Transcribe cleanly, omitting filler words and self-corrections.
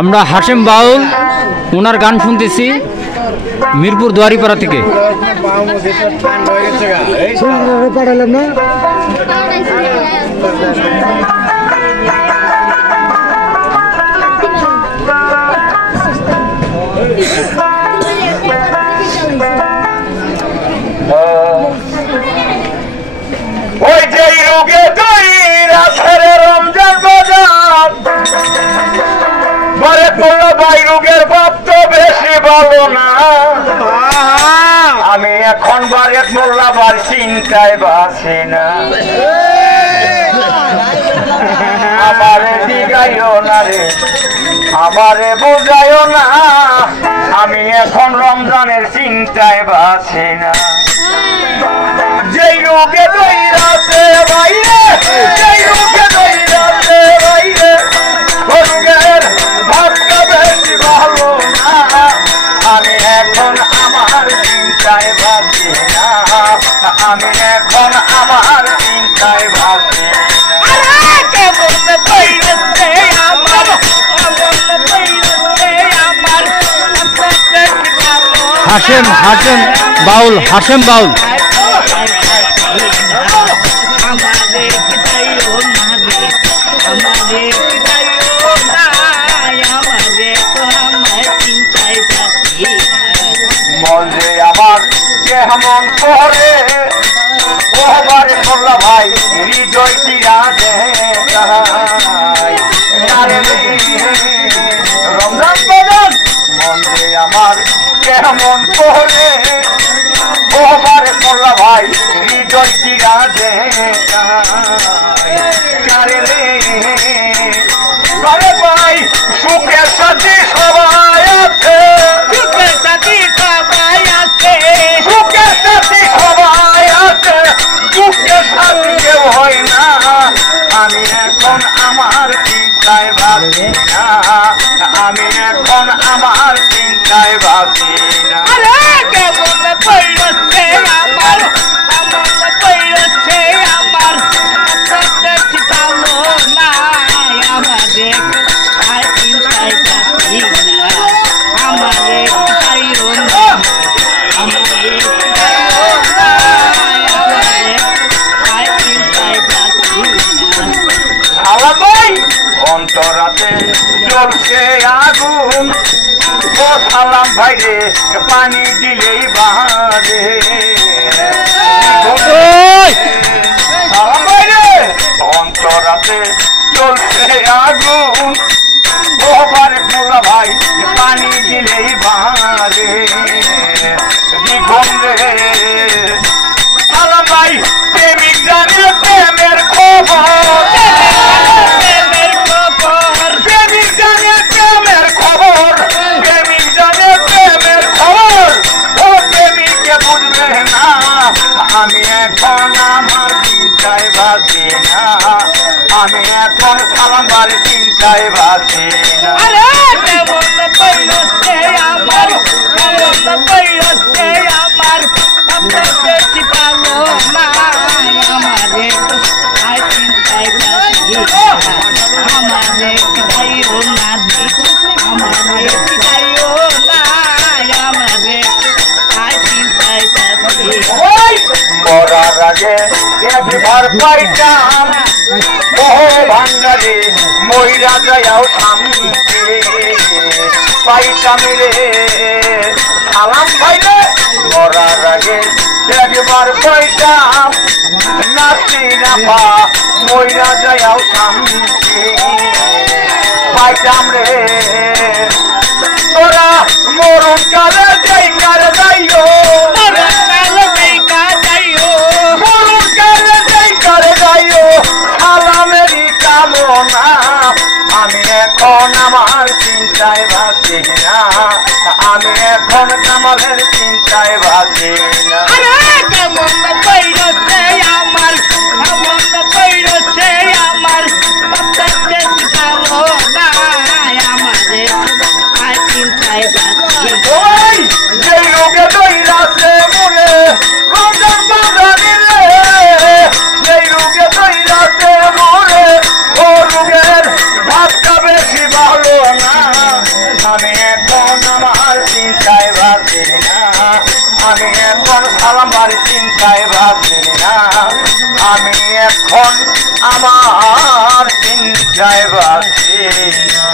আমরা হাশেম বাউল ওনার গান শুনতেছি মিরপুর দুয়ারিপাড়া থেকে। ওই যে রোগে তৈরা ছেড়ে রমজান বাজার বারে করলো ভাই রোগের ভাব তো বেশি ভালো না। আমি এখন বারে মোল্লা বার চিন্তায় বাসি না। আমারে দিগাইও না রে, আমারে বোঝাইও না, আমি এখন রমজানের চিন্তায় বাসি না। যেই রোগে দইরাছে বাইরে, যেই রোগে দইরাছে বাইরে, রোগের ভাবটা বেশি ভালো না। আমি এখন আমার চিন্তায় বাসি না, আমি এখন আমার চিন্তায় বাসি না। হাশেম বাউল, হাশেম বাউল। মনে আমার কেমন করে ওবারে করলা ভাই হৃদয় চিরা দে রমজান বদন। মনে আমার কেমন করে ওবারে করলা ভাই হৃদয় চিরা দে ভাই সুখের সাথে সবাই আছে, সুখের সাথে সবাই আছে, সুখের সাথে সবাই আছে, দুঃখের সাথে কেউ হয় না। আমি এখন আমার চিন্তায় বাসি না, আমি এখন আমার চিন্তায় বাসি না। কেমন পড়ছে আমার, কেমন পড়ছে আমার, ভালো না আমাদের চিন্তায় বাসি না, আমাদের চাইও না, আমাদের চাইও না, আমাদের চিন্তায় বাসি না। আল্লাহ ভাই অন্তরাতে জ্বলছে আগুন, ও সালাম ভাই রে পানি দিলেই বাহারে। সালাম ভাই রে অন্তরাতে জ্বলছে আগুন, ও বারে মোল্লা ভাই পানি দিলেই বাহারে। জীবন রে সালাম ভাই প্রেমিক জানে প্রেমের খবর, প্রেমের খবর, প্রেমিক জানে প্রেমের খবর, প্রেমিক জানে প্রেমের খবর, ও প্রেমিককে বুঝবে না। আমি এখন আমার চিন্তায় বাসি না, আমি এখন সালামবার চিন্তায় বাসি না। কেমন পড়ছে আমার, কেমন পড়ছে আমার, বেশি ভালো না আমারে চিন্তায় বাসি না, আমারে চাইও না, আমারে চাইও না, আমারে চিন্তায় বাসি। মরার আগে একবার পাইতাম বহু ভান্ডারে মহিলা যাও শান্তি পাইতাম রে সালাম ভাইলে। মরার আগে একবার পাইতাম নাচি নাপা মহিলা যাও শান্তি পাইতাম রে। তোরা মরণ কালে যাই কার যাইও, আমি এখন আমার চিন্তায় বাসি না, আমি এখন আমাদের চিন্তায় বাসি না। কেমন পড়ছে আমার, কেমন পড়ছে আমার, ভালো না আমাদের চিন্তায় বাসি। যেই রোগে দইরাছে চিন্তায় ভাবি না, আমি এখন আমার চিন্তায় ভাবি না।